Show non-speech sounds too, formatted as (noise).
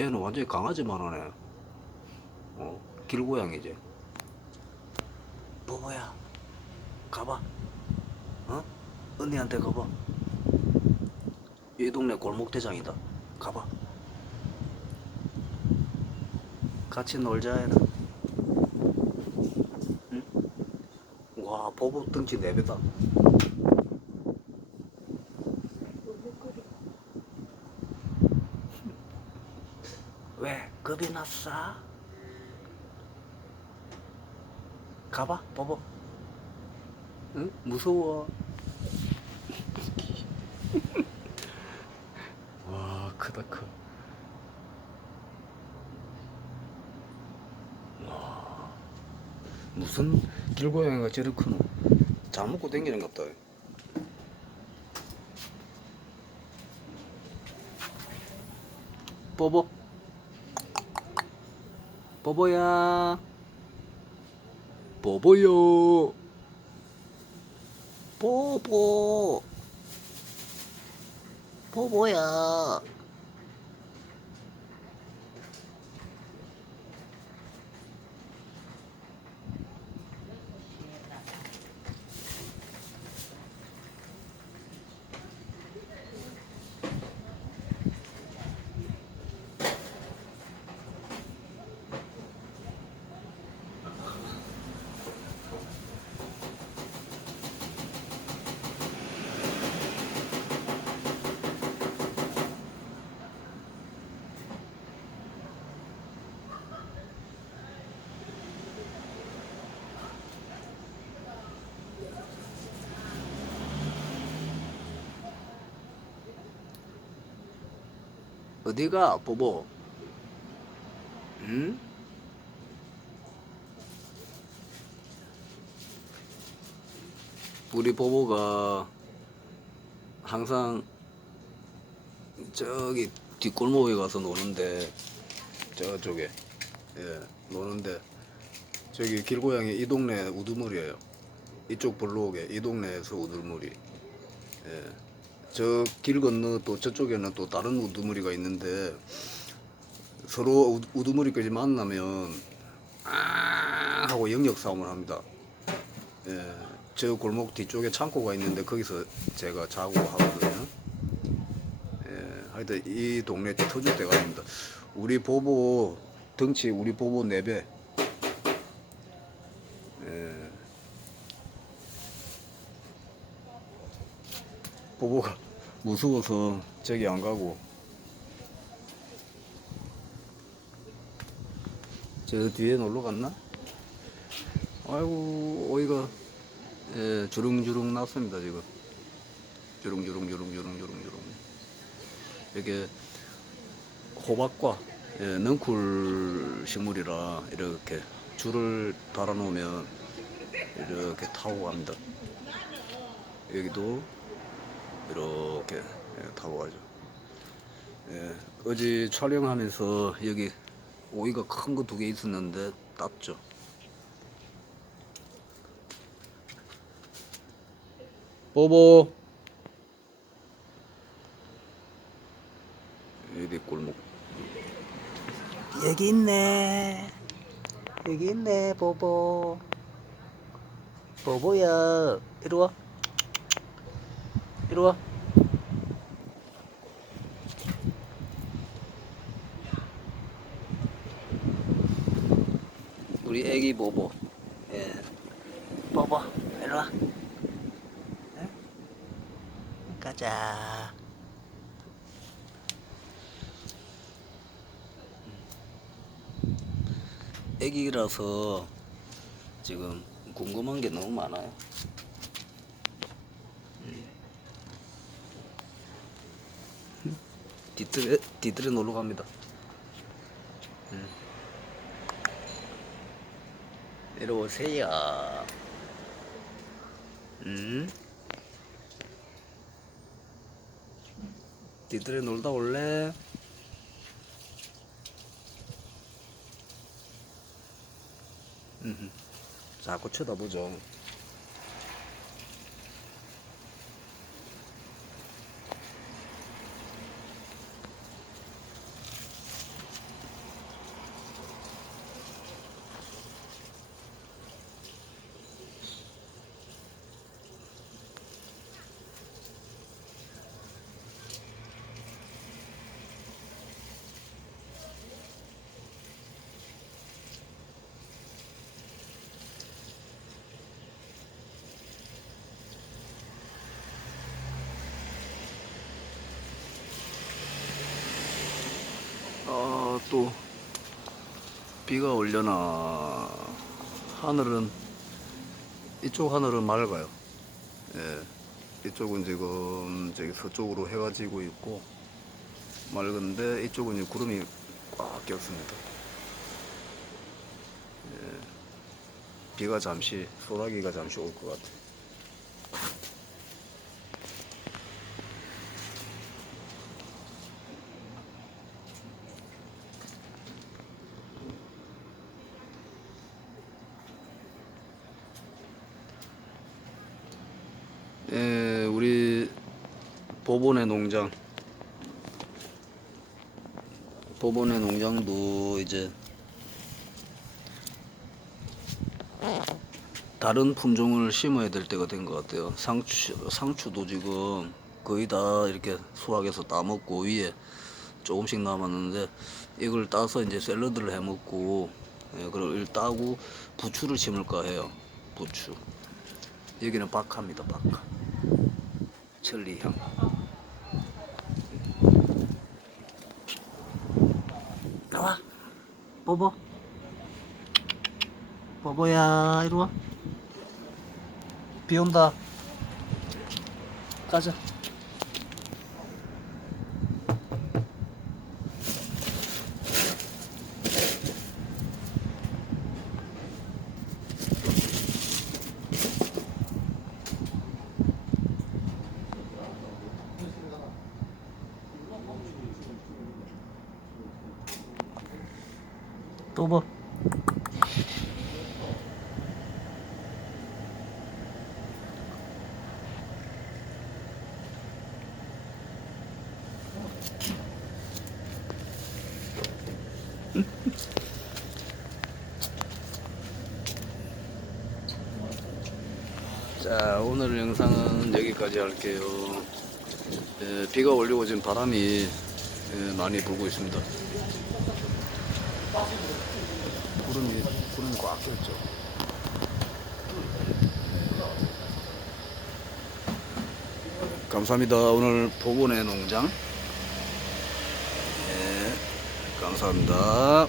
쟤는 완전히 강아지만 하네. 어, 길고양이지. 뽀뽀야, 가봐. 어? 언니한테 가봐. 이 동네 골목대장이다. 가봐. 같이 놀자 해라. 응? 와, 보보 등치 4배다. 겁이 났어? 가봐, 보보. 응? 무서워. (laughs) 와, 크다, 커. 와, 무슨 길고양이가 저렇게 크노? 잘 먹고 댕기는 것 같다. 뽀보. 뽀보야. 뽀보요. 뽀보. 뽀보야. 어디가, 뽀보? 응? 우리 뽀보가 항상 저기 뒷골목에 가서 노는데 저쪽에 예 노는데 저기 길고양이 이 동네 우두머리예요 이쪽 블록에 이 동네에서 우두머리 예 저 길 건너 또 저쪽에는 또 다른 우두머리가 있는데 서로 우- 우두머리까지 만나면 아 하고 영역 싸움을 합니다 예, 저 골목 뒤쪽에 창고가 있는데 거기서 제가 자고 하거든요. 예, 하여튼 이 동네 아닙니다. 우리 보보 덩치 우리 보보 4배. 보보가 무서워서 저기 안 가고. 저 뒤에 놀러 갔나? 아이고 오이가. 예, 주릉주릉 났습니다 지금. 주릉주릉 이게 호박과 예, 넝쿨 식물이라 이렇게 줄을 달아 놓으면 이렇게 타고 갑니다. 여기도 이렇게 예, 타고 가죠. 예, 어제 촬영하면서 여기 오이가 큰 거 두 개 있었는데 땄죠. 뽀보. 여기 골목. 여기 있네. 여기 있네 뽀보. 뽀보야 이리 와 이리 와. 우리 애기 보보 예. 보보 이리 와. 가자. 애기라서 지금 궁금한 게 너무 많아요. 뒤뜰에 뒤뜰에 놀러 갑니다. 음. 이리 오세요. 음. 니들이 놀다 올래? 음, 자꾸 쳐다보죠. 또 비가 올려나 하늘은 이쪽 하늘은 맑아요. 예, 이쪽은 지금 저기 서쪽으로 해가 지고 있고 맑은데 이쪽은 이제 구름이 꽉 꼈습니다. 예, 비가 잠시 소나기가 잠시 올 것 같아. 예, 우리 보본의 농장. 보본의 농장도 이제 다른 품종을 심어야 될 때가 된 것 같아요. 상추, 상추도 지금 거의 다 이렇게 수확해서 따먹고 위에 조금씩 남았는데 이걸 따서 이제 샐러드를 해 먹고 예, 그걸 따고 부추를 심을까 해요. 부추. 여기는 박하입니다. 박하. 천리향. 나와. 뽀뽀. 뽀뽀야, 이리 와. 비 온다. 가자. 또 봐. (laughs) 자 오늘 영상은 여기까지 할게요 예, 비가 올리고 지금 바람이 예, 많이 불고 있습니다 구름이 구름이 꽉 꼈죠. 감사합니다. 오늘 보건의 농장. 예, 감사합니다